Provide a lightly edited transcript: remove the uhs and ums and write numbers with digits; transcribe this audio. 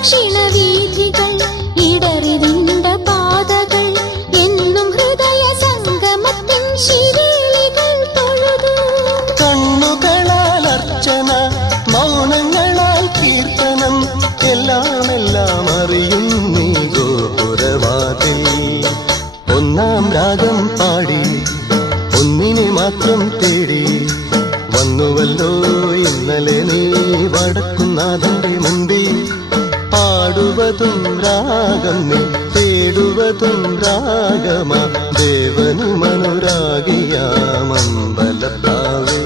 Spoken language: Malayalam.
പ്രദക്ഷിണവീഥികൾ ഇടറിവിണ്ട പാതകൾ എന്നും ഹൃദയ സംഗമത്തിൻ ശിവേലികൾ തൊഴുതു. കണ്ണുകളാൽ അർച്ചന, മൗനങ്ങളാൽ കീർത്തനം, എല്ലാം അറിയും നീ ഗോപുരവാതിൽ. ഒന്നാം രാഗം പാടി ഒന്നിനെ മാത്രം തേടി വന്നുവല്ലോ ഇന്നലെ നീ വടക്കുന്നാഥന്റെ മുൻപിൽ. പാടുവതും രാഗം നീ, തേടുവതും രാഗമാ, ദേവനും അനുരാഗിയാമമ്പലപ്രാവേ.